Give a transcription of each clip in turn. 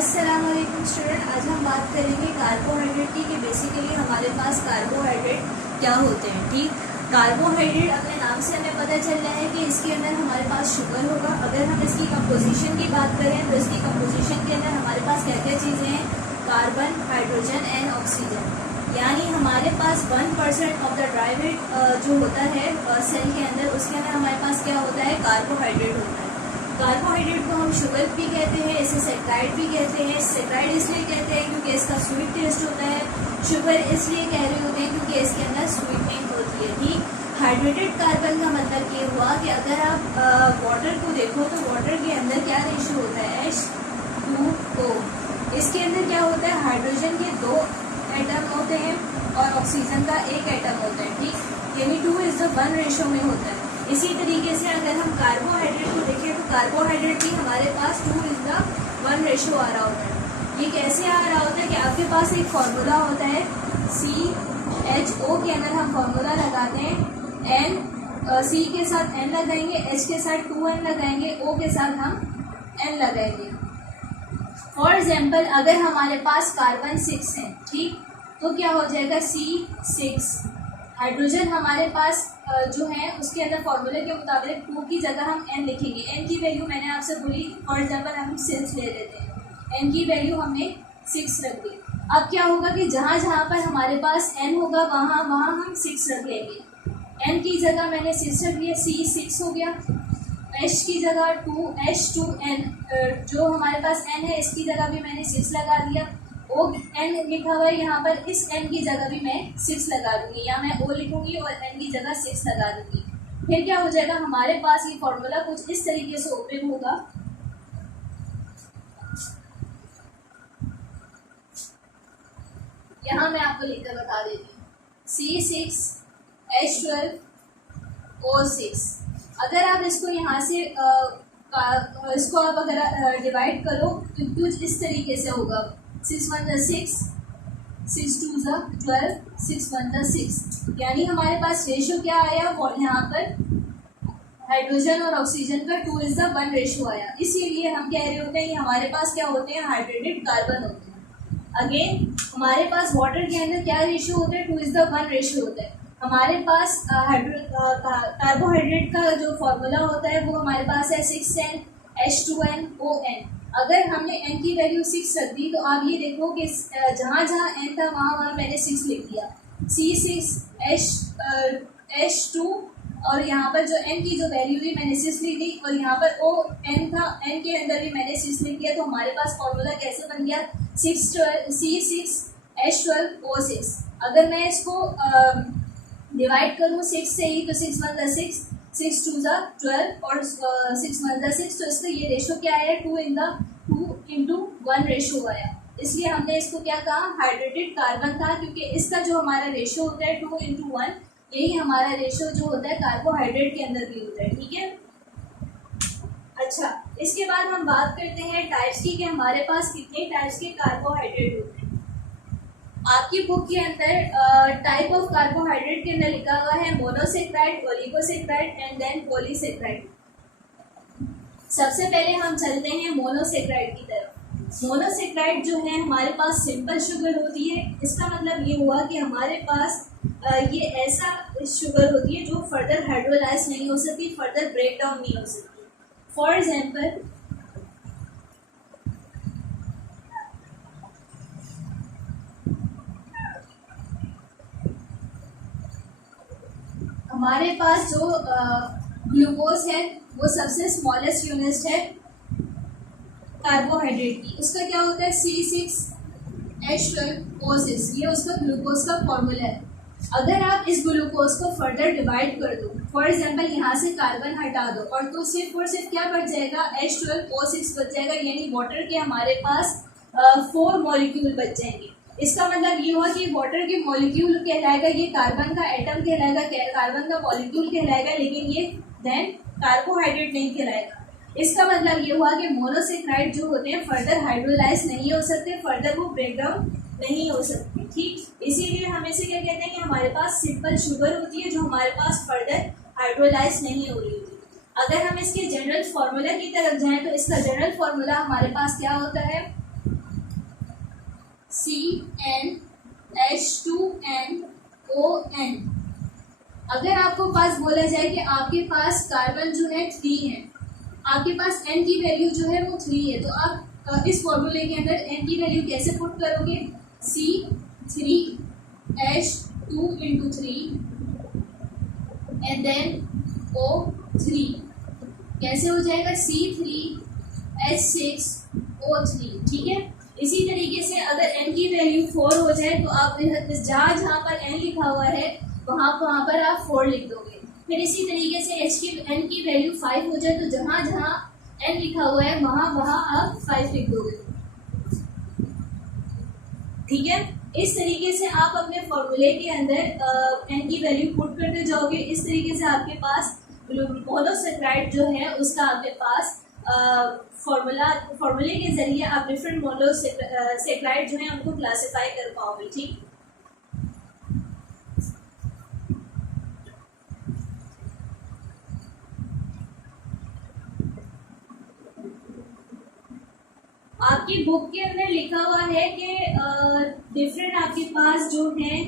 अस्सलाम वालेकुम स्टूडेंट। आज हम बात करेंगे कार्बोहाइड्रेट की कि बेसिकली हमारे पास कार्बोहाइड्रेट क्या होते हैं। ठीक, कार्बोहाइड्रेट अपने नाम से हमें पता चल रहा है कि इसके अंदर हमारे पास शुगर होगा। अगर हम इसकी कंपोजिशन की बात करें तो इसकी कंपोजिशन के अंदर हमारे पास क्या क्या चीज़ें हैं, कार्बन, हाइड्रोजन एंड ऑक्सीजन। यानी हमारे पास 1% ऑफ द ड्राई वेट जो होता है सेल के अंदर, उसके अंदर हमारे पास क्या होता है, कार्बोहाइड्रेट होता है। कार्बोहाइड्रेट को हम शुगर भी कहते हैं, इसे सेक्राइड भी कहते हैं। सेक्राइड इसलिए कहते हैं क्योंकि इसका स्वीट टेस्ट होता है। शुगर इसलिए कह रहे होते हैं क्योंकि इसके अंदर स्वीटनिंग होती है। ठीक, हाइड्रेटेड कार्बन का मतलब ये हुआ कि अगर आप वाटर को देखो तो वाटर के अंदर क्या रेशियो होता है, H2O। इसके अंदर क्या होता है, हाइड्रोजन के 2 एटम होते हैं और ऑक्सीजन का 1 एटम होता है। ठीक, यानी 2:1 रेशियो में होता है। इसी तरीके से अगर हम कार्बोहाइड्रेट को देखें तो कार्बोहाइड्रेट भी हमारे पास 2:1 रेशियो आ रहा होता है। ये कैसे आ रहा होता है कि आपके पास एक फॉर्मूला होता है CHO के अंदर हम फॉर्मूला लगाते हैं, N C के साथ N लगाएंगे, H के साथ 2N लगाएंगे, O के साथ हम N लगाएंगे। फॉर एग्जाम्पल अगर हमारे पास कार्बन 6 है, ठीक, तो क्या हो जाएगा C6। हाइड्रोजन हमारे पास जो है उसके अंदर फॉर्मूले के मुताबिक 2 की जगह हम n लिखेंगे। n की वैल्यू मैंने आपसे बोली, फॉर एग्जांपल हम 6 ले लेते हैं, n की वैल्यू हमने 6 रख दी। अब क्या होगा कि जहाँ जहाँ पर हमारे पास n होगा वहाँ वहाँ हम 6 रख लेंगे। n की जगह मैंने 6 रख लिया, C6 हो गया। h की जगह 2H2N, जो हमारे पास n है इसकी जगह भी मैंने 6 लगा दिया। O N लिखा हुआ है यहाँ पर, इस N की जगह भी मैं 6 लगा दूंगी, या मैं O लिखूंगी और N की जगह 6 लगा दूंगी। फिर क्या हो जाएगा, हमारे पास ये फॉर्मूला कुछ इस तरीके से ओपन होगा। यहाँ मैं आपको लिखकर बता देती हूँ, C6H12O6। अगर आप इसको यहाँ से इसको आप अगर डिवाइड करो तो कुछ इस तरीके से होगा, 6 1 6, 6 2 12, 6 1 6। यानी हमारे पास रेशियो क्या आया, यहाँ पर हाइड्रोजन और ऑक्सीजन का 2:1 रेशियो आया। इसीलिए हम कह रहे होते हैं कि हमारे पास क्या होते हैं, हाइड्रेटेड कार्बन होते हैं। अगेन हमारे पास वाटर के अंदर क्या रेशियो होता है, 2:1 रेशियो होता है। हमारे पास कार्बोहाइड्रेट का जो फॉर्मूला होता है वो हमारे पास है 6N H2NON। अगर हमने n की वैल्यू 6 रख दी तो आप ये देखो कि जहाँ जहाँ n था वहाँ वहाँ मैंने 6 लिख दिया, C6H2, और यहाँ पर जो n की जो वैल्यू थी मैंने 6 लिख दी, और यहाँ पर O n था, n के अंदर भी मैंने 6 लिख दिया। तो हमारे पास फॉर्मूला कैसे बन गया, C6H12O6। अगर मैं इसको डिवाइड करूँ 6 से ही तो 6 1 6, 6 2 12 और 6 1 6, तो इसका ये रेशो क्या आया, 2:1 रेशो आया। इसलिए हमने इसको क्या कहा, हाइड्रेटेड कार्बन था, क्योंकि इसका जो हमारा रेशो होता है 2:1, यही हमारा रेशो जो होता है कार्बोहाइड्रेट के अंदर भी होता है। ठीक है, अच्छा, इसके बाद हम बात करते हैं टाइप्स की कि हमारे पास कितने टाइप्स के कार्बोहाइड्रेट होते हैं। आपकी बुक के अंदर टाइप ऑफ कार्बोहाइड्रेट के अंदर लिखा हुआ है monosaccharide, oligosaccharide and then polysaccharide. सबसे पहले हम चलते हैं मोनोसेक्राइड की तरफ। मोनोसेक्राइड जो है हमारे पास सिंपल शुगर होती है। इसका मतलब ये हुआ कि हमारे पास ये ऐसा शुगर होती है जो फर्दर हाइड्रोलाइज नहीं हो सकती, फर्दर ब्रेक डाउन नहीं हो सकती। फॉर एग्जाम्पल हमारे पास जो ग्लूकोज है वो सबसे स्मॉलेस्ट यूनिट है कार्बोहाइड्रेट की। उसका क्या होता है, C6H12O6, ये उसका ग्लूकोज का फॉर्मूला है। अगर आप इस ग्लूकोज को फर्दर डिवाइड कर दो, फॉर एग्जांपल यहाँ से कार्बन हटा दो, और तो सिर्फ और सिर्फ क्या बच जाएगा, H12O6 बच जाएगा। यानी वाटर के हमारे पास 4 मॉलिक्यूल बच जाएंगे। इसका मतलब ये हुआ कि वाटर के मॉलिक्यूल कहलाएगा, ये कार्बन का एटम कहलाएगा, कार्बन का मॉलिक्यूल कहलाएगा, लेकिन ये देन कार्बोहाइड्रेट नहीं कहलाएगा। इसका मतलब ये हुआ कि मोनोसेक्राइड जो होते हैं फर्दर हाइड्रोलाइज नहीं हो सकते, फर्दर वो ब्रेकडाउन नहीं हो सकते। ठीक, इसीलिए हम इसे क्या कहते हैं कि हमारे पास सिंपल शुगर होती है जो हमारे पास फर्दर हाइड्रोलाइज नहीं हो रही होती। अगर हम इसके जनरल फार्मूला की तरफ जाएं तो इसका जनरल फार्मूला हमारे पास क्या होता है, CnH2nOn। अगर आपको पास बोला जाए कि आपके पास कार्बन जो है 3 है, आपके पास n की वैल्यू जो है वो 3 है, तो आप इस फॉर्मूले के अंदर n की वैल्यू कैसे पुट करोगे? C3H2 into 3 and then O3 कैसे हो जाएगा? C3H6O3। ठीक है। इसी तरीके से अगर n की वैल्यू 4 हो जाए तो आप जहाँ जहाँ पर n लिखा हुआ है वहाँ पर आप 4 लिख दोगे। फिर इसी तरीके से n की वैल्यू 5 हो जाए तो जहाँ जहाँ n लिखा हुआ है वहाँ आप 5 लिख दोगे। ठीक है। इस तरीके से आप अपने फॉर्मूले के अंदर n की वैल्यू पुट करते जाओगे। इस तरीके से आपके पास मोनोसेक्राइड जो है उसका आपके पास फॉर्मूले के जरिए आप डिफरेंट मोनोसेक्राइड जो है उनको क्लासिफाई कर पाओगे। ठीक। आपकी बुक के अंदर लिखा हुआ है कि डिफरेंट आपके पास जो है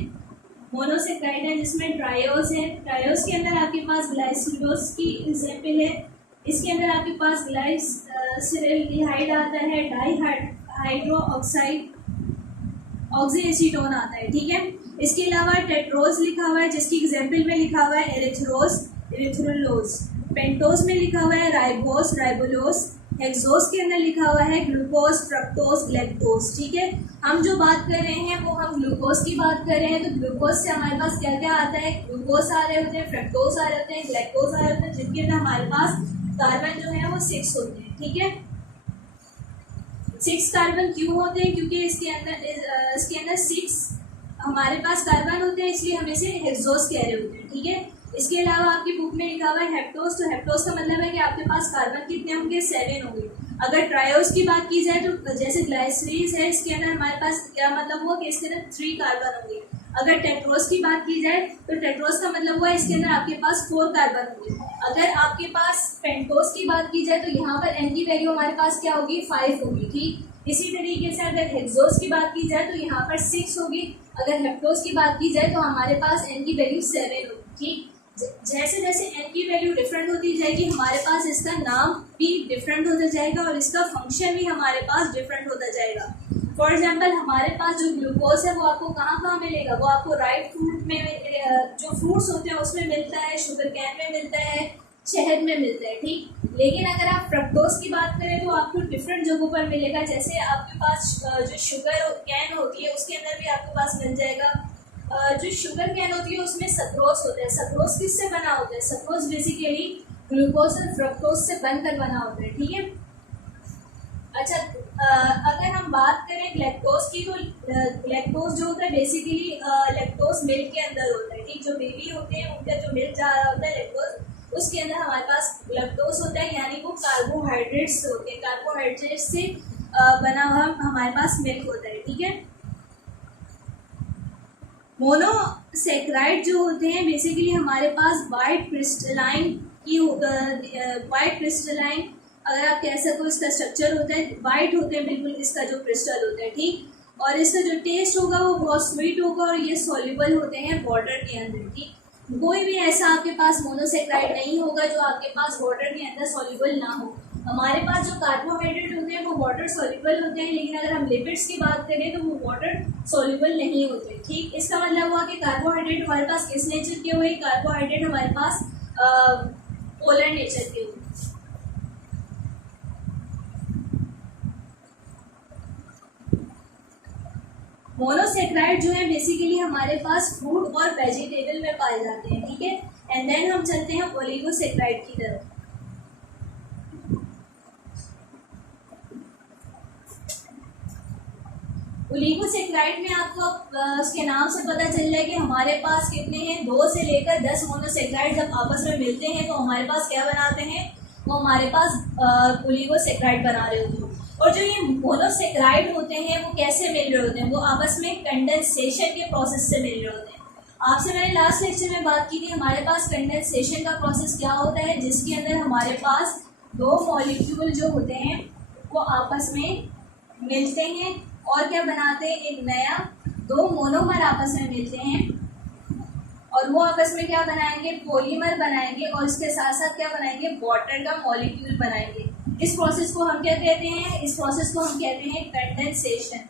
मोनोसेक्राइड है जिसमें ट्रायोस है। ट्रायोस के अंदर आपके पास ग्लाइसिडोस की एग्जाम्पल है। इसके अंदर आपके पास ग्लाइसरल्डिहाइड आता है, डाईहाइड्रो ऑक्साइड ऑक्सीएसीटोन आता है। ठीक है। इसके अलावा टेट्रोज लिखा हुआ है जिसकी एग्जाम्पल में लिखा हुआ है एरिथ्रोज, एरिथ्रोलोज। पेंटोज में लिखा हुआ है राइबोस, राइबोलोस। हेक्सोस के अंदर लिखा हुआ है ग्लूकोज, फ्रक्टोज, लैक्टोज। ठीक है। हम जो बात कर रहे हैं वो हम ग्लूकोज की बात कर रहे हैं। तो ग्लूकोज से हमारे पास क्या क्या आता है? ग्लूकोज आ रहे होते हैं, फ्रक्टोज आ रहे होते हैं, लैक्टोज आ रहे होते हैं, जिनके अंदर हमारे पास कार्बन जो है वो 6 होते हैं। ठीक है। 6 कार्बन क्यों होते हैं? क्योंकि इसके अंदर 6 हमारे पास कार्बन होते हैं, इसलिए हम इसे हेक्सोस कह रहे होते हैं। ठीक है। इसके अलावा आपकी बुक में लिखा हुआ है हेप्टोस। तो हेप्टोस का मतलब है कि आपके पास कार्बन कितने होंगे? 7 होंगे। अगर ट्रायोस की बात की जाए तो जैसे ग्लाइसरीज है इसके अंदर हमारे पास क्या मतलब हुआ कि इसके अंदर 3 कार्बन होंगे। अगर टेट्रोस की बात की जाए तो टेट्रोस का मतलब हुआ इसके अंदर आपके पास 4 कार्बन होंगे। अगर आपके पास पेंटोस की बात की जाए तो यहाँ पर n की वैल्यू हमारे पास क्या होगी? 5 होगी। ठीक। इसी तरीके से अगर हेक्सोस की बात की जाए तो यहाँ पर 6 होगी। अगर हेप्टोस की बात की जाए तो हमारे पास n की वैल्यू 7 होगी। ठीक। जैसे जैसे n की वैल्यू डिफरेंट होती जाएगी हमारे पास इसका नाम भी डिफरेंट होता जाएगा और इसका फंक्शन भी हमारे पास डिफरेंट होता जाएगा। फॉर एग्जांपल हमारे पास जो ग्लूकोज है वो आपको कहाँ कहाँ मिलेगा? वो आपको राइट फ्रूट में, जो फ्रूट्स होते हैं उसमें मिलता है, शुगर कैन में मिलता है, शहद में मिलता है। ठीक। लेकिन अगर आप फ्रक्टोज की बात करें तो आपको डिफरेंट जगहों पर मिलेगा। जैसे आपके पास जो शुगर कैन होती है उसके अंदर भी आपके पास मिल जाएगा। जो शुगर कैन होती है उसमें सक्रोज होता है। सक्रोज किससे बना होता है? सक्रोज बेसिकली ग्लूकोज और फ्रक्टोज से बनकर बना होता है। ठीक है। अच्छा, अगर हम बात करें लैक्टोज की तो लैक्टोज जो होता है बेसिकली लैक्टोज मिल्क के अंदर होता है। ठीक। जो बेबी होते हैं उनका जो मिल्क जा रहा होता है लैक्टोज, उसके अंदर हमारे पास लैक्टोज होता है, यानी वो कार्बोहाइड्रेट्स होते हैं। कार्बोहाइड्रेट्स से बना हुआ हमारे पास मिल्क होता है। ठीक है। मोनोसेक्राइड जो होते हैं बेसिकली हमारे पास वाइट क्रिस्टलाइन अगर आप कह सको इसका स्ट्रक्चर होता है, वाइट होते हैं बिल्कुल इसका जो क्रिस्टल होता है। ठीक। और इसका जो टेस्ट होगा वो बहुत स्वीट होगा और ये सॉल्युबल होते हैं वाटर के अंदर। ठीक। कोई भी ऐसा आपके पास मोनोसेक्राइड नहीं होगा जो आपके पास वाटर के अंदर सॉल्युबल ना हो। हमारे पास जो कार्बोहाइड्रेट होते हैं वो वाटर सॉल्युबल होते हैं, लेकिन अगर हम लिपिड्स की बात करें तो वो वाटर सॉल्युबल नहीं होते। ठीक। इसका मतलब हुआ कि कार्बोहाइड्रेट हमारे पास किस नेचर के हुए? कार्बोहाइड्रेट हमारे पास पोलर नेचर के हुए। मोनोसेक्राइड जो है बेसिकली हमारे पास फ्रूट और वेजिटेबल में पाए जाते हैं। ठीक है। एंड देन हम चलते हैं ओलिगोसेक्राइड की तरफ। ओलिगोसेक्राइड में आपको उसके नाम से पता चल रहा है कि हमारे पास कितने हैं? 2 से लेकर 10 मोनोसेक्राइड जब आपस में मिलते हैं तो हमारे पास क्या बनाते हैं? वो हमारे पास ओलिगोसेक्राइड बना रहे होते हैं। और जो ये मोनोसेक्राइड होते हैं वो कैसे मिल रहे होते हैं? वो आपस में कंडेंसेशन के प्रोसेस से मिल रहे होते हैं। आपसे मैंने लास्ट लेक्चर में बात की थी, हमारे पास कंडेंसेशन का प्रोसेस क्या होता है, जिसके अंदर हमारे पास 2 मॉलिक्यूल जो होते हैं वो आपस में मिलते हैं और क्या बनाते हैं, एक नया दो मोनोमर आपस में मिलते हैं और वो आपस में क्या बनाएंगे, पॉलीमर बनाएंगे और इसके साथ साथ क्या बनाएंगे, वाटर का मॉलिक्यूल बनाएंगे। इस प्रोसेस को हम क्या कहते हैं, इस प्रोसेस को हम कहते हैं कंडेंसेशन।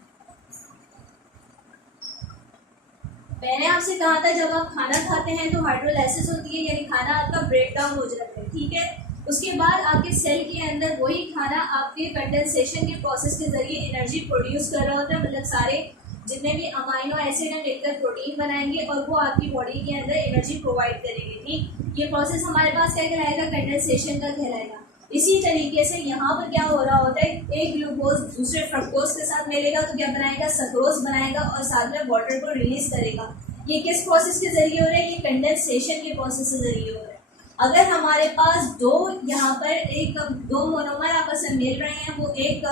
मैंने आपसे कहा था जब आप खाना खाते हैं तो हाइड्रोलाइसिस होती है, यानी खाना आपका ब्रेक डाउन हो जाता है, ठीक है। उसके बाद आपके सेल के अंदर वही खाना आपके कंडेंसेशन के प्रोसेस के जरिए एनर्जी प्रोड्यूस कर रहा होता है, मतलब सारे जितने भी अमाइनो एसिड हैं मिलकर प्रोटीन बनाएंगे और वो आपकी बॉडी के अंदर एनर्जी प्रोवाइड करेंगे, ठीक। ये प्रोसेस हमारे पास क्या कहलाएगा, कंडेंसेशन का कहलाएगा। इसी तरीके से यहाँ पर क्या हो रहा होता है, एक ग्लूकोज दूसरे फ्रक्टोज के साथ मिलेगा तो क्या बनाएगा, सक्रोज बनाएगा और साथ में वाटर को रिलीज करेगा। ये किस प्रोसेस के जरिए हो रहा है, ये कंडेंसेशन के प्रोसेस के जरिए हो रहा है। अगर हमारे पास दो यहाँ पर एक दो मोनोमर आपस में मिल रहे हैं, वो एक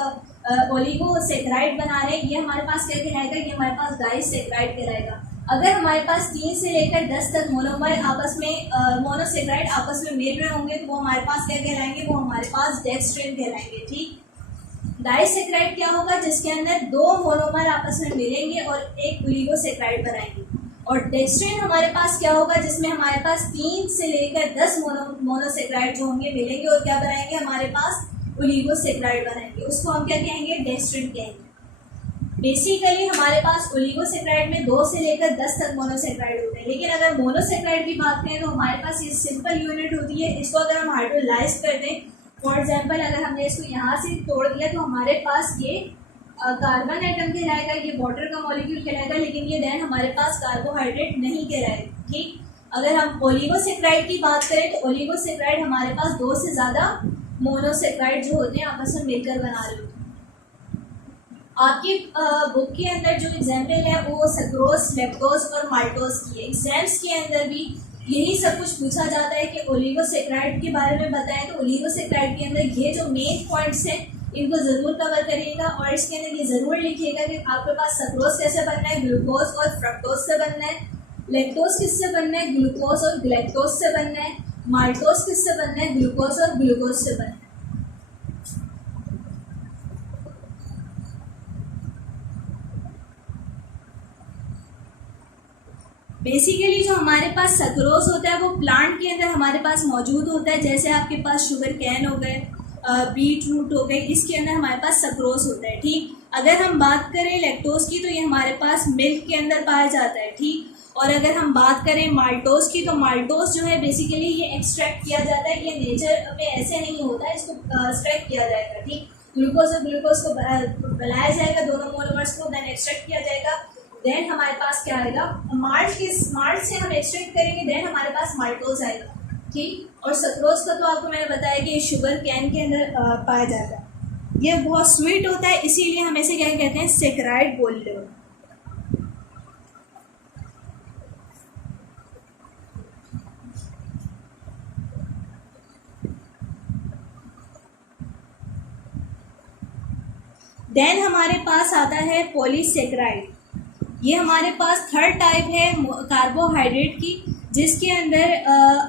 ओलिगोसेक्राइड बना रहे हैं, ये हमारे पास क्या कहलाएगा, ये हमारे पास डाइसेक्राइड कहलाएगा। अगर हमारे पास 3 से लेकर 10 तक मोनोमर आपस में मोनोसेक्राइड आपस में मिल रहे होंगे तो वो हमारे पास क्या कहलाएंगे, वो हमारे पास डेक्स्ट्रिन कहलाएंगे, ठीक। डाइसेक्राइड क्या होगा, जिसके अंदर दो मोनोमर आपस में मिलेंगे और एक ओलिगोसेक्राइड बनाएंगे। और डेक्स्ट्रिन हमारे पास क्या होगा, जिसमें हमारे पास 3 से लेकर 10 मोनोसेक्राइड जो होंगे मिलेंगे और क्या बनाएंगे, हमारे पास ओलिगोसेक्राइड बनाएंगे। उसको हम क्या कहेंगे, डेक्स्ट्रिन कहेंगे। बेसिकली हमारे पास ओलिगोसेक्राइड में 2 से लेकर 10 तक मोनोसेक्राइड होते हैं, लेकिन अगर मोनोसेक्राइड की बात करें तो हमारे पास ये सिंपल यूनिट होती है। इसको अगर हम हाइड्रोलाइज कर दें, फॉर एग्जांपल अगर हमने इसको यहाँ से तोड़ दिया तो हमारे पास ये कार्बन एटम कहलाएगा, ये वाटर का मॉलिक्यूल कहलाएगा, लेकिन ये देन हमारे पास कार्बोहाइड्रेट नहीं कहलाएगा, ठीक। अगर हम ओलिगोसेक्राइड की बात करें तो ओलिगोसेक्राइड हमारे पास 2 से ज़्यादा मोनोसेक्राइड जो होते हैं आपस में मिलकर बना रहे होते हैं। आपकी बुक के अंदर जो एग्जाम्पल है वो सक्रोज, लैक्टोज और माल्टोज की है। एग्जाम्स के अंदर भी यही सब कुछ पूछा जाता है कि ओलिगोसेक्राइड के बारे में बताएं, तो ओलिगोसेक्राइड के अंदर ये जो मेन पॉइंट्स हैं इनको ज़रूर कवर करिएगा और इसके अंदर ये ज़रूर लिखिएगा कि आपके पास सक्रोज कैसे बनना है, ग्लूकोज और फ्रक्टोज से बनना है, लैक्टोज किससे बनना है, ग्लूकोज और ग्लैक्टोज से बनना है, माल्टोज किससे बनना है, ग्लूकोज और ग्लूकोज से बनना है। बेसिकली जो हमारे पास सक्रोज होता है वो प्लांट के अंदर हमारे पास मौजूद होता है, जैसे आपके पास शुगर कैन हो गए, बीट रूट हो गए, इसके अंदर हमारे पास सक्रोज होता है, ठीक। अगर हम बात करें लैक्टोज की तो ये हमारे पास मिल्क के अंदर पाया जाता है, ठीक। और अगर हम बात करें माल्टोज की तो माल्टोज जो है बेसिकली ये एक्सट्रैक्ट किया जाता है, ये नेचर में ऐसे नहीं होता है, इसको एक्सट्रैक्ट किया जाएगा, ठीक। ग्लूकोज और ग्लूकोज को बनाया जाएगा, दोनों मोनोमर्स को देन एक्सट्रैक्ट किया जाएगा, देन हमारे पास क्या आएगा, माल्ट से हम एक्सट्रैक्ट करेंगे, देन हमारे पास माल्टोज आएगा, ठीक। और सक्रोज का तो आपको मैंने बताया कि ये शुगर कैन के अंदर पाया जाता है। ये बहुत स्वीट होता है, इसीलिए हम इसे क्या कहते हैं, सेक्राइड बोलते हैं। देन हमारे पास आता है पॉलीसेक्राइड। ये हमारे पास थर्ड टाइप है कार्बोहाइड्रेट की, जिसके अंदर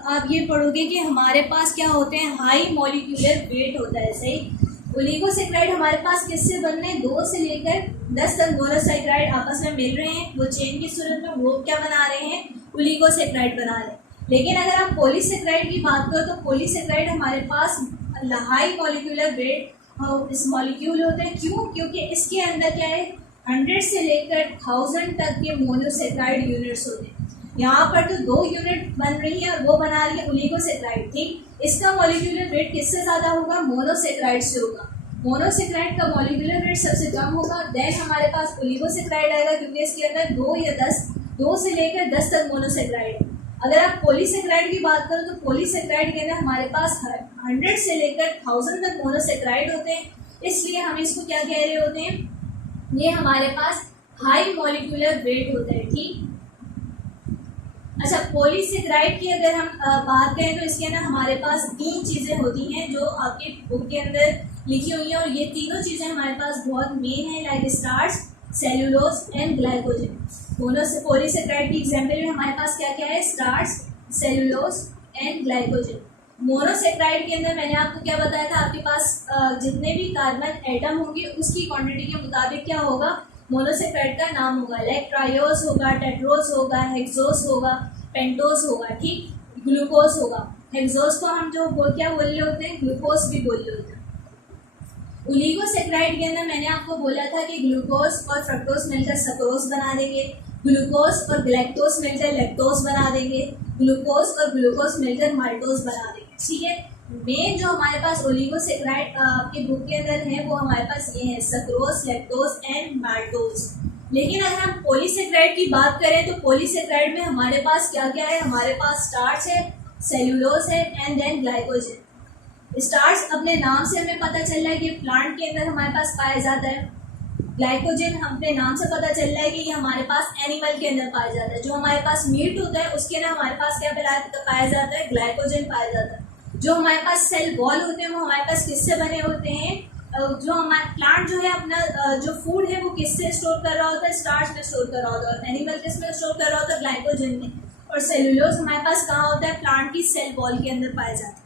आप ये पढ़ोगे कि हमारे पास क्या होते हैं, हाई मॉलिक्यूलर वेट होता है, सही। ओलिगोसेक्राइड हमारे पास किससे बन रहे हैं, 2 से लेकर 10 तक मोनोसेक्राइड आपस में मिल रहे हैं, वो चेन की सूरत में वो क्या बना रहे हैं, ओलिगोसेक्राइड बना रहे हैं। लेकिन अगर आप पॉलीसेक्राइड की बात करो तो पॉलीसेक्राइड हमारे पास हाई मॉलिक्यूलर वेट इस मॉलिक्यूल होते हैं, क्यों, क्योंकि इसके अंदर क्या है, 100 से लेकर 1000 तक के मोनोसेक्राइड यूनिट्स होते हैं। यहाँ पर तो 2 यूनिट बन रही है और वो बना रही है ओलिगोसेक्राइड, ठीक। इसका मॉलिक्यूलर वेट किससे ज़्यादा होगा, मोनोसेक्राइड से होगा। मोनोसेक्राइड का मॉलिक्यूलर वेट सबसे कम होगा, देन हमारे पास ओलिगोसेक्राइड आएगा, क्योंकि इसके अंदर 2 से लेकर 10 तक मोनोसेक्राइड है। अगर आप पॉलीसेक्राइड की बात करो तो पॉलीसेक्राइड के अंदर हमारे पास 100 से लेकर 1000 तक मोनोसेक्राइड होते हैं, इसलिए हम इसको क्या कह रहे होते हैं, ये हमारे पास हाई मॉलिक्यूलर वेट होता है, ठीक। अच्छा, पॉलीसेक्राइड की अगर हम बात करें तो इसके अंदर हमारे पास 3 चीज़ें होती हैं जो आपकी बुक के अंदर लिखी हुई हैं, और ये तीनों चीज़ें हमारे पास बहुत मेन है, like starch, cellulose and glycogen. दोनों से पॉलीसेक्राइड की एग्जाम्पल में हमारे पास क्या क्या है, starch, cellulose and glycogen. Monosaccharide के अंदर मैंने आपको क्या बताया था, आपके पास जितने भी कार्बन एटम होंगे उसकी क्वांटिटी के मुताबिक क्या होगा, मोनोसेक्राइड का नाम होगा। लाइक ट्रायोस होगा, टेट्रोस होगा, हेक्सोस होगा, पेंटोस होगा, ठीक, ग्लूकोज होगा। हेक्सोस को हम जो क्या बोल रहे होते हैं, ग्लूकोज भी बोल रहे होते हैं। ओलिगोसेक्राइड के अंदर मैंने आपको बोला था कि ग्लूकोज और फ्रक्टोज मिलकर सक्रोज बना देंगे, ग्लूकोज और ग्लैक्टोज मिलकर लैक्टोज बना देंगे, ग्लूकोज और ग्लूकोज मिलकर माल्टोज बना देंगे, ठीक है। मेन जो हमारे पास ओलिगोसेक्राइड आपके बुक के अंदर है वो हमारे पास ये है, सक्रोज, लैक्टोज एंड माल्टोज। लेकिन अगर हम पॉलीसेक्राइड की बात करें तो पॉलीसेक्राइड में हमारे पास क्या क्या है, हमारे पास स्टार्च है, सेल्यूलोज है एंड देन ग्लाइकोजन। स्टार्च अपने नाम से हमें पता चल रहा है कि प्लांट के अंदर हमारे पास पाया जाता है। ग्लाइकोजन अपने नाम से पता चल रहा है कि ये हमारे पास एनिमल के अंदर पाया जाता है। जो हमारे पास मीट होता है उसके अंदर हमारे पास क्या पाया जाता है, ग्लाइकोजन पाया जाता है। जो हमारे पास सेल वॉल होते हैं वो हमारे पास किससे बने होते हैं, जो हमारा प्लांट जो है अपना जो फूड है वो किससे स्टोर कर रहा होता है, स्टार्च में स्टोर कर रहा होता है। और एनिमल किसमें स्टोर कर रहा होता है, ग्लाइकोजन में। और सेल्यूलोज हमारे पास कहाँ होता है, प्लांट की सेल वॉल के अंदर पाया जाता है।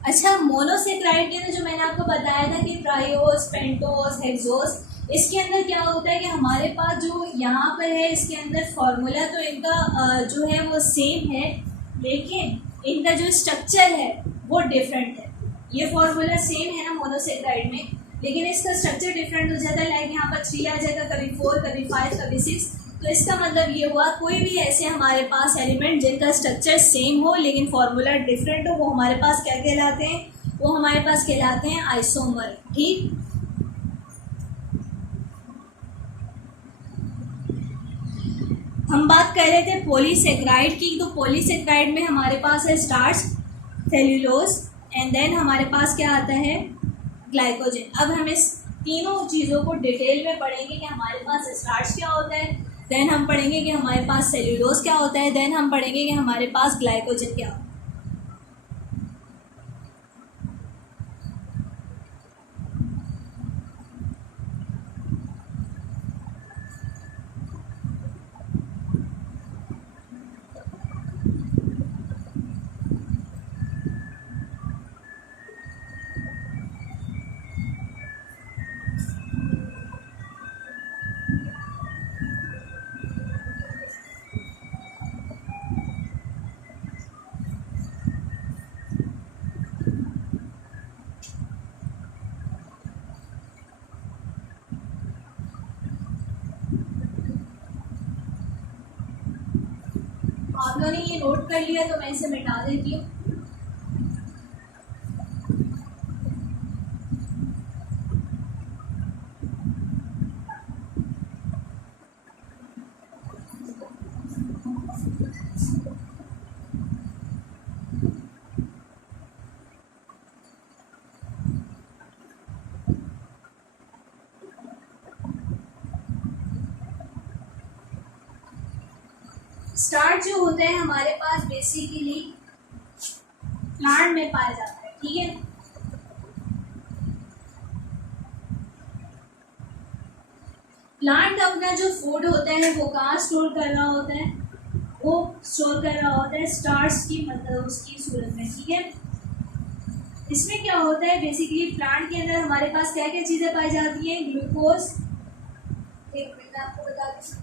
अच्छा, मोनोसेक्राइड के अंदर जो मैंने आपको बताया था कि ट्रायोस, पेंटोस, हेक्सोस, इसके अंदर क्या होता है कि हमारे पास जो यहाँ पर है इसके अंदर फॉर्मूला तो इनका जो है वो सेम है, लेकिन इनका जो स्ट्रक्चर है वो डिफरेंट है। ये फॉर्मूला सेम है ना मोनोसेक्राइड में, लेकिन इसका स्ट्रक्चर डिफरेंट हो जाता है। लाइक यहाँ पर 3 आ जाएगा, कभी 4, कभी 5, कभी 6। तो इसका मतलब ये हुआ कोई भी ऐसे हमारे पास एलिमेंट जिनका स्ट्रक्चर सेम हो लेकिन फॉर्मूला डिफरेंट हो, वो हमारे पास क्या कहलाते हैं, वो हमारे पास कहलाते हैं आइसोमर, ठीक। हम बात कर रहे थे पॉलीसेक्राइड की, तो पॉलीसेक्राइड में हमारे पास है स्टार्च, सेल्यूलोज एंड देन हमारे पास क्या आता है, ग्लाइकोजन। अब हम इस तीनों चीज़ों को डिटेल में पढ़ेंगे कि हमारे पास स्टार्च क्या होता है, देन हम पढ़ेंगे कि हमारे पास सेल्यूलोज क्या होता है, देन हम पढ़ेंगे कि हमारे पास ग्लाइकोजन क्या होता है। आप लोगों ने ये नोट कर लिया तो मैं इसे मिटा देती हूँ। स्टार्च जो होता है हमारे पास बेसिकली प्लांट में पाया जाता है, ठीक है। प्लांट अपना जो फूड होता है वो कहाँ स्टोर कर रहा होता है, वो स्टोर कर रहा होता है स्टार्च की मतलब उसकी सूरत में, ठीक है। इसमें क्या होता है बेसिकली प्लांट के अंदर हमारे पास क्या क्या चीज़ें पाई जाती हैं, ग्लूकोज, एक मिनट आपको बता दूँ,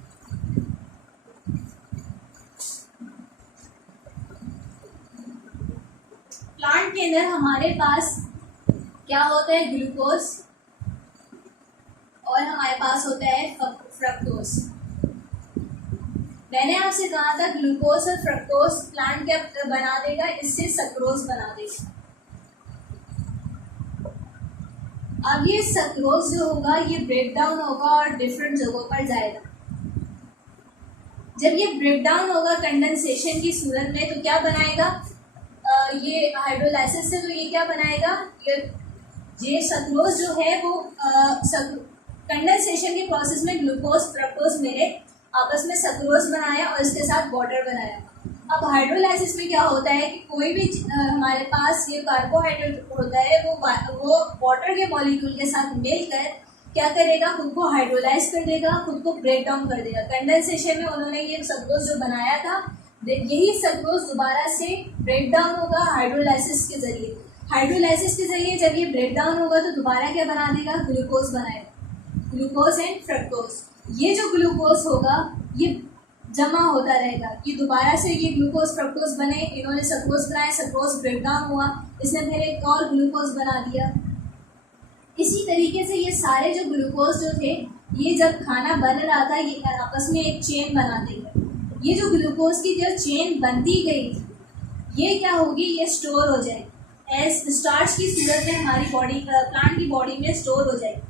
प्लांट के अंदर हमारे पास क्या होता है, ग्लूकोज और हमारे पास होता है फ्रक्टोज। मैंने आपसे कहा था ग्लूकोज और फ्रक्टोज प्लांट क्या बना देगा, इससे सक्रोज बना देगा। अब ये सक्रोज जो होगा ये ब्रेक डाउन होगा और डिफरेंट जगहों पर जाएगा। जब ये ब्रेक डाउन होगा कंडेंसेशन की सूरत में तो क्या बनाएगा, ये हाइड्रोलाइसिस से तो ये क्या बनाएगा, ये सक्रोज जो है वो कंडेंसेशन के प्रोसेस में ग्लूकोज फ्रक्टोज मिले आपस में सक्रोज बनाया और इसके साथ वाटर बनाया। अब हाइड्रोलाइसिस में क्या होता है कि कोई भी हमारे पास ये कार्बोहाइड्रेट होता है वो वाटर के मॉलिक्यूल के साथ मिलकर क्या करेगा, खुद को हाइड्रोलाइज कर देगा, खुद को ब्रेक डाउन कर देगा। कंडेंसेशन में उन्होंने ये सक्रोज जो बनाया था, यही सक्रोज दोबारा से ब्रेक डाउन होगा हाइड्रोलाइसिस के जरिए। हाइड्रोलाइसिस के जरिए जब ये ब्रेक डाउन होगा तो दोबारा क्या बना देगा, ग्लूकोज बनाएगा, ग्लूकोज एंड फ्रक्टोज। ये जो ग्लूकोज होगा ये जमा होता रहेगा कि दोबारा से ये ग्लूकोज फ्रक्टोज बने, इन्होंने सक्रोज बनाया, सक्रोज ब्रेक डाउन हुआ, इसने फिर एक और ग्लूकोज बना दिया। इसी तरीके से ये सारे जो ग्लूकोज जो थे, ये जब खाना बन रहा था ये आपस में एक चेन बनाते गए। ये जो ग्लूकोज की जो चेन बनती गई ये क्या होगी, ये स्टोर हो जाएगी एज स्टार्च की सूरत में हमारी बॉडी, प्लांट की बॉडी में स्टोर हो जाएगी।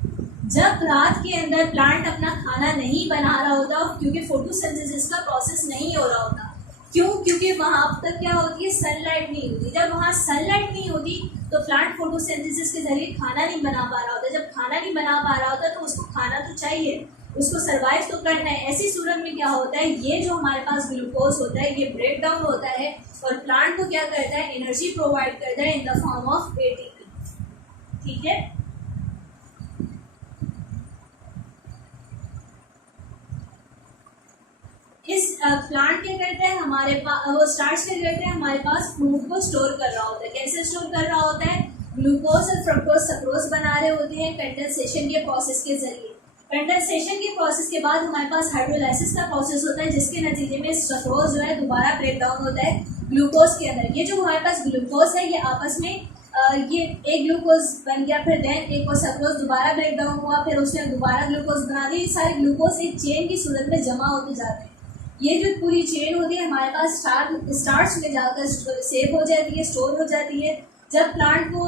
जब रात के अंदर प्लांट अपना खाना नहीं बना रहा होता, क्योंकि फोटोसिंथेसिस का प्रोसेस नहीं हो रहा होता, क्यों, क्योंकि वहाँ तक क्या होती है, सनलाइट नहीं होती। जब वहाँ सनलाइट नहीं होती तो प्लांट फोटोसिंथेसिस के जरिए खाना नहीं बना पा रहा होता। जब खाना नहीं बना पा रहा होता तो उसको खाना तो चाहिए, उसको सर्वाइव तो करना है। ऐसी सूरत में क्या होता है, ये जो हमारे पास ग्लूकोज होता है ये ब्रेक डाउन होता है और प्लांट को क्या करता है, एनर्जी प्रोवाइड करता है in the form of ATP. ठीक है, इस प्लांट क्या करता है, हमारे पास वो स्टार्च क्या करते हैं, हमारे पास फूड को स्टोर कर रहा होता है। कैसे स्टोर कर रहा होता है, ग्लूकोज और फ्रक्टोज सक्रोज बना रहे होते हैं कंडेंसेशन के प्रोसेस के जरिए। कंडेंसेशन के प्रोसेस के बाद हमारे पास हाइड्रोलाइसिस का प्रोसेस होता है, जिसके नतीजे में सक्रोज जो है दोबारा ब्रेक डाउन होता है ग्लूकोज के अंदर। ये जो हमारे पास ग्लूकोज है ये आपस में ये एक ग्लूकोज बन गया, फिर देन एक और सक्रोज दोबारा ब्रेक डाउन हुआ, फिर उसने दोबारा ग्लूकोज बना दी। सारे ग्लूकोज एक चेन की सूरत में जमा होते जाते हैं। ये जो पूरी चेन होती है हमारे पास स्टार्च में जाकर सेव हो जाती है, स्टोर हो जाती है। जब प्लांट को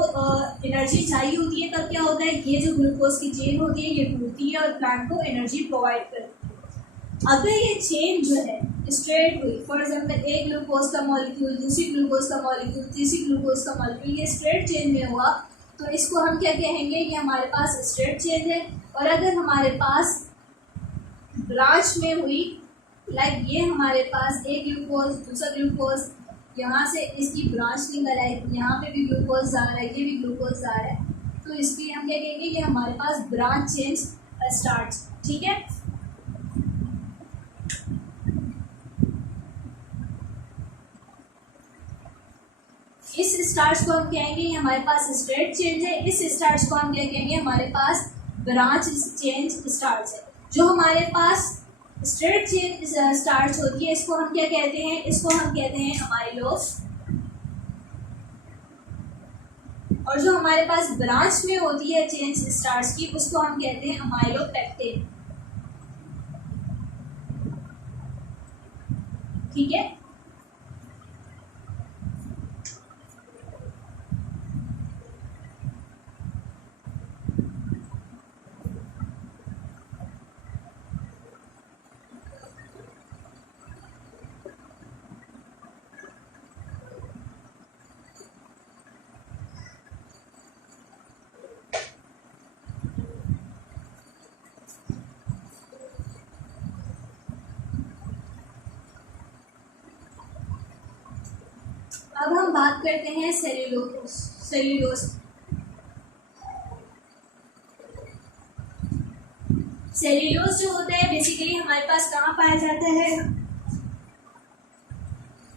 एनर्जी चाहिए होती है तब क्या होता है, ये जो ग्लूकोज की चेन होती है ये टूटती है और प्लांट को एनर्जी प्रोवाइड करती है। अगर ये चेन जो है स्ट्रेट हुई, फॉर एग्जांपल एक ग्लूकोज का मॉलिक्यूल, दूसरी ग्लूकोज का मॉलिक्यूल, तीसरी ग्लूकोज का मॉलिक्यूल, ये स्ट्रेट चेन में हुआ तो इसको हम क्या कहेंगे कि हमारे पास स्ट्रेट चेन है। और अगर हमारे पास ब्रांच में हुई, लाइक ये हमारे पास एक ग्लूकोज, दूसरा ग्लूकोज, यहाँ से इसकी ब्रांच निकल आई, यहाँ पे भी ग्लूकोज आ रहा है, ये भी ग्लूकोज आ रहा है, तो इसलिए हम क्या कहेंगे कि हमारे पास ब्रांच चेन स्टार्च। ठीक है, इस स्टार्च को हम कहेंगे हमारे पास स्ट्रेट चेन है, इस स्टार्च को हम क्या कहेंगे, हमारे पास ब्रांच चेन स्टार्च है। जो हमारे पास स्ट्रेट चेन स्टार्च होती है इसको हम क्या कहते हैं, इसको हम कहते हैं अमाइलोज। और जो हमारे पास ब्रांच में होती है चेन स्टार्च की उसको हम कहते हैं अमाइलोपेक्टिन। ठीक है, अब हम बात करते हैं सेल्यूलोज। सेल्यूलोज जो होता है बेसिकली हमारे पास कहाँ पाया जाता है,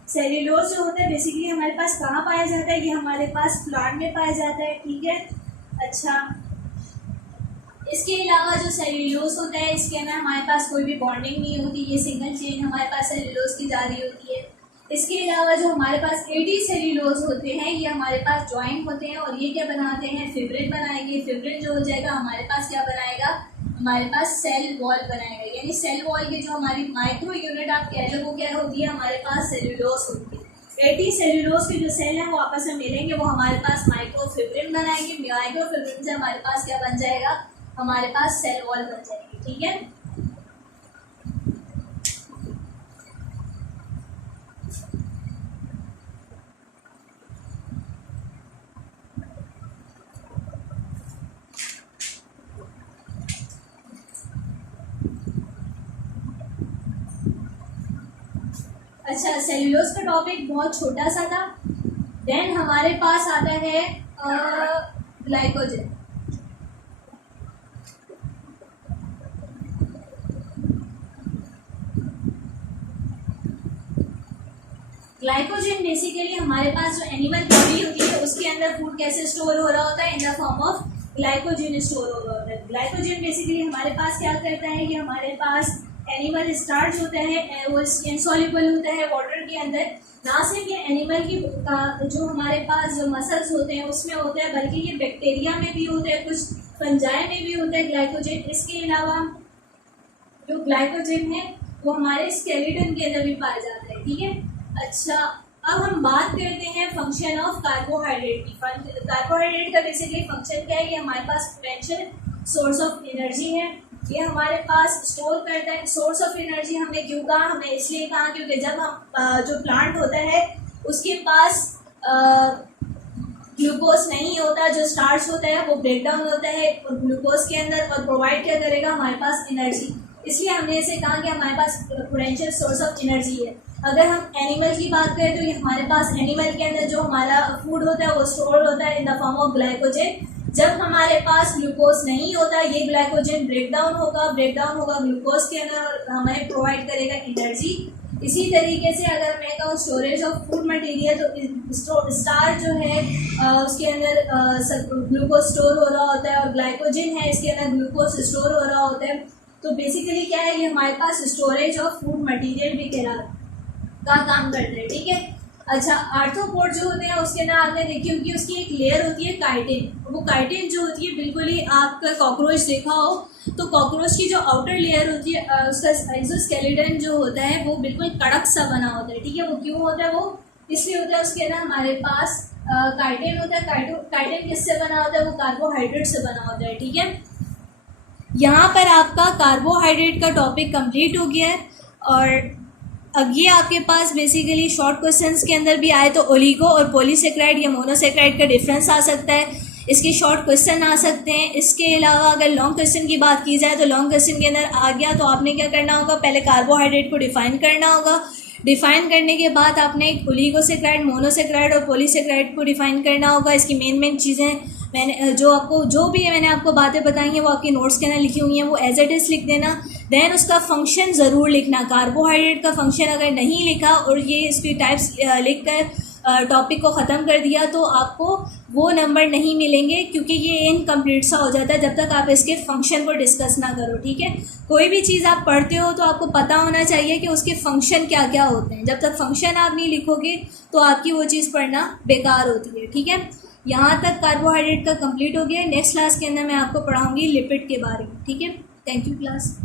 सेल्यूलोज जो होता है बेसिकली हमारे पास कहाँ पाया जाता है, ये हमारे पास प्लांट में पाया जाता है। ठीक है, अच्छा, इसके अलावा जो सेल्यूलोज होता है इसके अंदर हमारे पास कोई भी बॉन्डिंग नहीं होती, ये सिंगल चेन हमारे पास सेल्यूलोज की जा रही होती है। इसके अलावा जो हमारे पास 80 सेल्यूलोज होते हैं ये हमारे पास ज्वाइन होते हैं और ये क्या बनाते हैं, फिब्रिन बनाएंगे। फिब्रिन जो हो जाएगा हमारे पास क्या बनाएगा, हमारे पास सेल वॉल बनाएगा। यानी सेल वॉल की जो हमारी माइक्रो यूनिट आप कह लो वो क्या होती है, हमारे पास सेल्यूलोज होती है। 80 सेल्यूलोज के जो सेल हैं वो आपस में मिलेंगे, वो हमारे पास माइक्रो फिब्रिन बनाएंगे। माइक्रो फिब्रिन से हमारे पास क्या बन जाएगा, हमारे पास सेल वॉल बन जाएगी। ठीक है, अच्छा, सेल्यूलोज का टॉपिक बहुत छोटा सा था। देन हमारे पास आता है ग्लाइकोजन। ग्लाइकोजन बेसिकली हमारे पास जो एनिमल बॉडी होती है उसके अंदर फूड कैसे स्टोर हो रहा होता है, in the form of glycogen store हो रहा होता है। ग्लाइकोजन बेसिकली हमारे पास क्या करता है कि हमारे पास एनिमल स्टार्च होता है, वो इनसॉल्युबल होता है वाटर के अंदर। ना सिर्फ ये एनिमल की जो हमारे पास जो मसल्स होते हैं उसमें होता है, बल्कि ये बैक्टीरिया में भी होता है, कुछ फंजाई में भी होता है ग्लाइकोजन। इसके अलावा जो ग्लाइकोजन है वो हमारे स्केलेटन के अंदर भी पाया जाता है, ठीक है। अच्छा, अब हम बात करते हैं फंक्शन ऑफ कार्बोहाइड्रेट की। कार्बोहाइड्रेट का बेसिकली फंक्शन क्या है, ये हमारे पास पोटेंशियल सोर्स ऑफ एनर्जी है, ये हमारे पास स्टोर करता है। सोर्स ऑफ एनर्जी हमने क्यों कहा, हमने इसलिए कहा क्योंकि जब हम जो प्लांट होता है उसके पास ग्लूकोज नहीं होता, जो स्टार्च होता है वो ब्रेक डाउन होता है और ग्लूकोज के अंदर, और प्रोवाइड क्या करेगा हमारे पास एनर्जी। इसलिए हमने इसे कहा कि हमारे पास पोटेंशियल सोर्स ऑफ एनर्जी है। अगर हम एनिमल की बात करें तो ये हमारे पास एनिमल के अंदर जो हमारा फूड होता है वो स्टोर होता है in the form of glycogen. जब हमारे पास ग्लूकोज नहीं होता, ये ग्लाइकोजन ब्रेक डाउन होगा ग्लूकोज के अंदर और हमें प्रोवाइड करेगा एनर्जी। इसी तरीके से अगर मैं कहूँ स्टोरेज ऑफ फूड मटेरियल, तो स्टार जो है उसके अंदर ग्लूकोज स्टोर हो रहा होता है, और ग्लाइकोजन है इसके अंदर ग्लूकोज स्टोर हो रहा होता है। तो बेसिकली क्या है, ये हमारे पास स्टोरेज ऑफ फूड मटेरियल भी का काम करते हैं, ठीक है। अच्छा, आर्थ्रोपोड जो होते हैं उसके अंदर आपने देखी होगी उसकी एक लेयर होती है काइटिन। वो काइटिन जो होती है, बिल्कुल ही आपका कॉकरोच देखा हो तो कॉकरोच की जो आउटर लेयर होती है उसका एक्सोस्केलेटन जो होता है वो बिल्कुल कड़क सा बना होता है, ठीक है। वो क्यों होता है, वो इसलिए होता है उसके अंदर हमारे पास काइटिन होता है। काइटिन किससे बना होता है, वो कार्बोहाइड्रेट से बना होता है, ठीक है। यहाँ पर आपका कार्बोहाइड्रेट का टॉपिक कंप्लीट हो गया है। और अब ये आपके पास बेसिकली शॉर्ट क्वेश्चंस के अंदर भी आए तो ओलिगो और पॉलीसेक्राइड या मोनोसेक्राइड का डिफरेंस आ सकता है, इसके शॉर्ट क्वेश्चन आ सकते हैं। इसके अलावा अगर लॉन्ग क्वेश्चन की बात की जाए तो लॉन्ग क्वेश्चन के अंदर आ गया तो आपने क्या करना होगा, पहले कार्बोहाइड्रेट को डिफाइन करना होगा। डिफाइन करने के बाद आपने ओलिगोसेक्राइड, मोनोसेक्राइड और पॉलीसेक्राइड को डिफाइन करना होगा। इसकी मेन चीज़ें मैंने मैंने आपको बातें बताई हैं वो आपके नोट्स के अंदर लिखी हुई हैं, वो एज इट इज़ लिख देना। देन उसका फंक्शन ज़रूर लिखना। कार्बोहाइड्रेट का फंक्शन अगर नहीं लिखा और ये इसकी टाइप्स लिख कर टॉपिक को ख़त्म कर दिया तो आपको वो नंबर नहीं मिलेंगे, क्योंकि ये इनकम्प्लीट सा हो जाता है जब तक आप इसके फंक्शन को डिस्कस ना करो, ठीक है। कोई भी चीज़ आप पढ़ते हो तो आपको पता होना चाहिए कि उसके फंक्शन क्या क्या होते हैं। जब तक फंक्शन आप नहीं लिखोगे तो आपकी वो चीज़ पढ़ना बेकार होती है, ठीक है। यहाँ तक कार्बोहाइड्रेट का कंप्लीट हो गया है। नेक्स्ट क्लास के अंदर मैं आपको पढ़ाऊँगी लिपिड के बारे में, ठीक है। Thank you class.